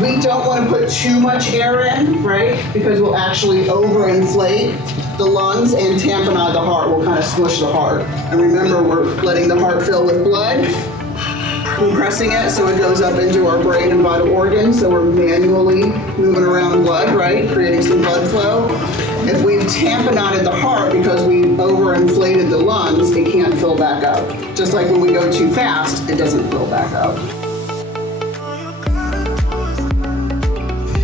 We don't want to put too much air in, right? Because we'll actually overinflate the lungs, and tamponade the heart will kind of smush the heart. And remember, we're letting the heart fill with blood, compressing it so it goes up into our brain and vital organs, so we're manually moving around blood, right? Creating some blood flow. If we've tamponaded the heart because we've overinflated the lungs, it can't fill back up. Just like when we go too fast, it doesn't fill back up.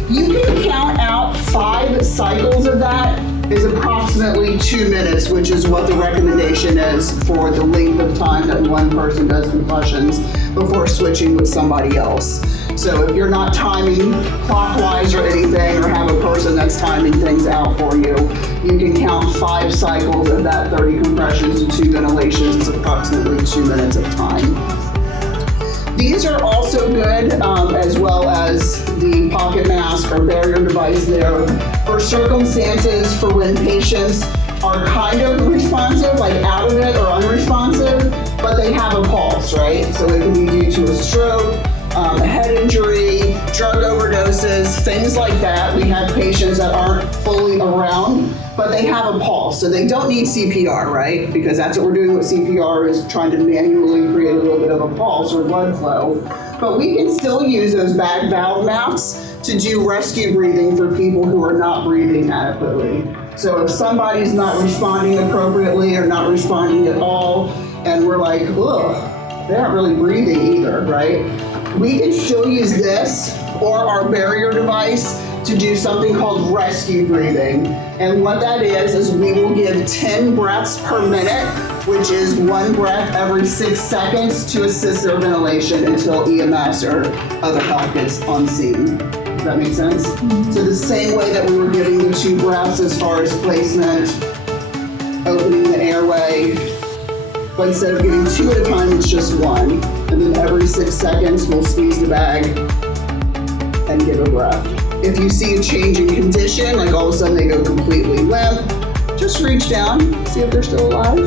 You can count out 5 cycles of that is approximately 2 minutes, which is what the recommendation is for the length of time that one person does concussions before switching with somebody else. So if you're not timing clockwise or anything, or have a person that's timing things out for you, you can count 5 cycles of that 30 compressions and 2 ventilations. It's approximately 2 minutes of time. These are also good, as well as the pocket mask or barrier device there, for circumstances for when patients are kind of responsive, like out of it or unresponsive, but they have a pulse, right? So it can be due to a stroke, a head injury, drug overdoses, things like that. We have patients that aren't fully around, but they have a pulse. So they don't need CPR, right? Because that's what we're doing with CPR, is trying to manually create a little bit of a pulse or blood flow. But we can still use those bag valve masks to do rescue breathing for people who are not breathing adequately. So if somebody's not responding appropriately or not responding at all, and we're like, ugh, they aren't really breathing either, right? We can still use this or our barrier device to do something called rescue breathing. And what that is we will give 10 breaths per minute, which is 1 breath every 6 seconds to assist their ventilation until EMS or other help gets on scene. Does that make sense? Mm-hmm. So the same way that we were giving the 2 breaths as far as placement, opening the airway, but instead of giving 2 at a time, it's just 1. And then every 6 seconds, we'll squeeze the bag and give a breath. If you see a change in condition, like all of a sudden they go completely limp, just reach down, see if they're still alive.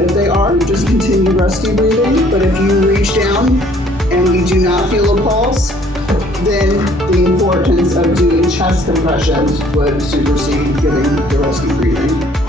If they are, just continue rescue breathing. But if you reach down and we do not feel a pulse, then the importance of doing chest compressions would supersede giving the rescue breathing.